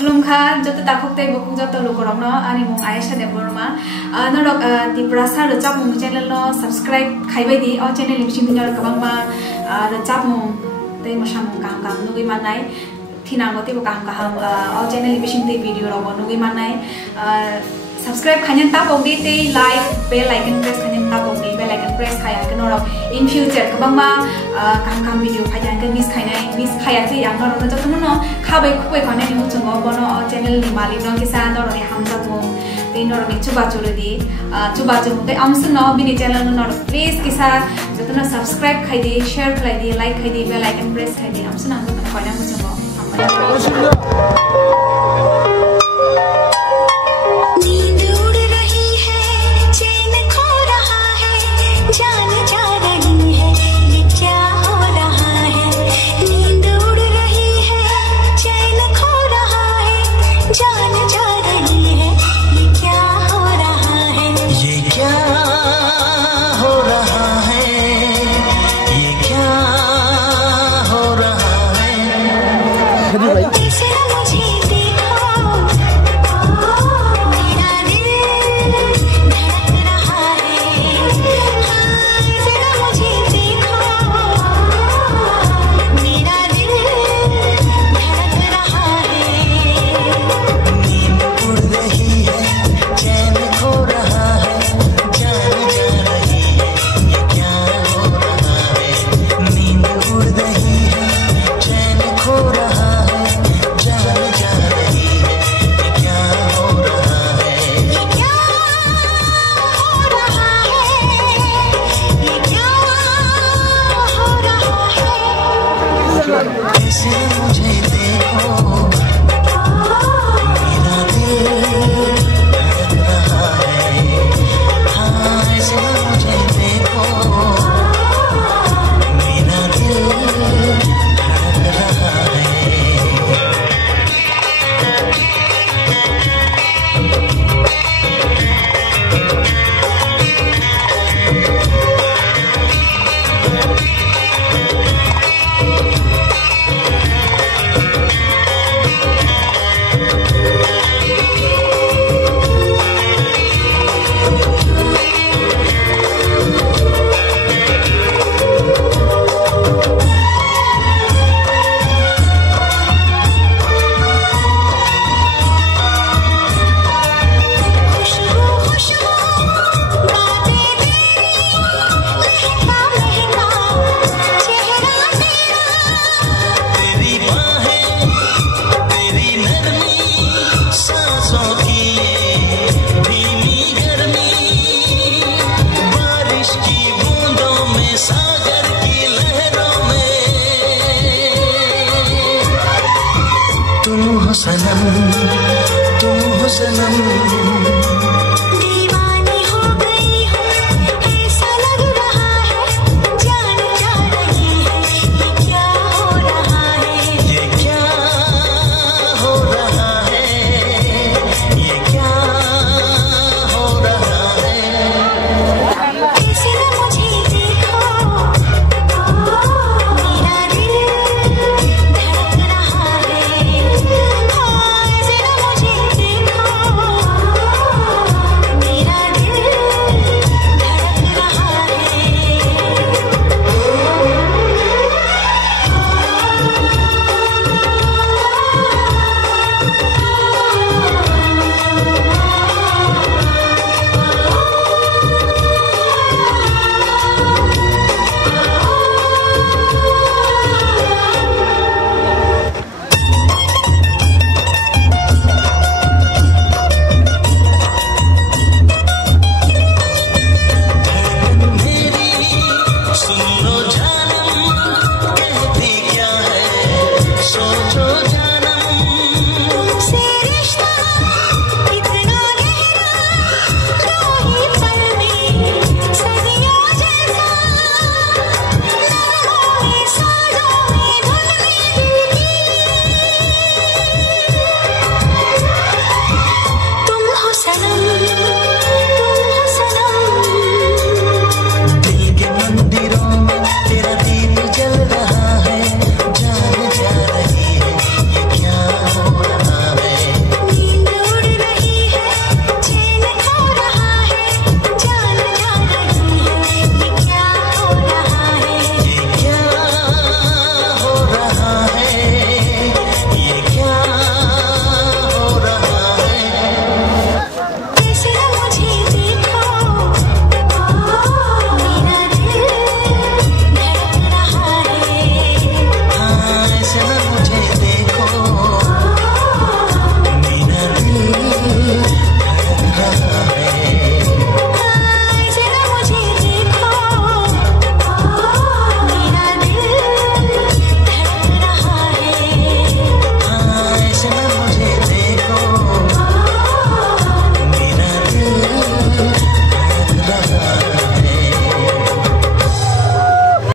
Khulumkha joto takhokte bokung joto lokorokno ani mung Aisha Deborma norok tiprasa rojak mung channel no subscribe khaibai di o channel bising tinjor kabangma rojak mung tei mosam kam kam nugui manai thinango te kam kaham o channel bising te video robo nugui manai subscribe khanyan ta bongdi te like bell icon press khanyan ta bongdi bell icon press khaya ke norok in future kabangma kam video khayan ke miss khaya te yang norok joto no khabai khubai khane ni muchungo bono o channel ni malik rong kisa norok ni hamza mo te norok ni chuba chuludi chuba te amsu no bini channel no norok please kisa joto no subscribe khai di share khai di like khai di bell icon press khai di amsu na ko khana muchungo तुम हो सनम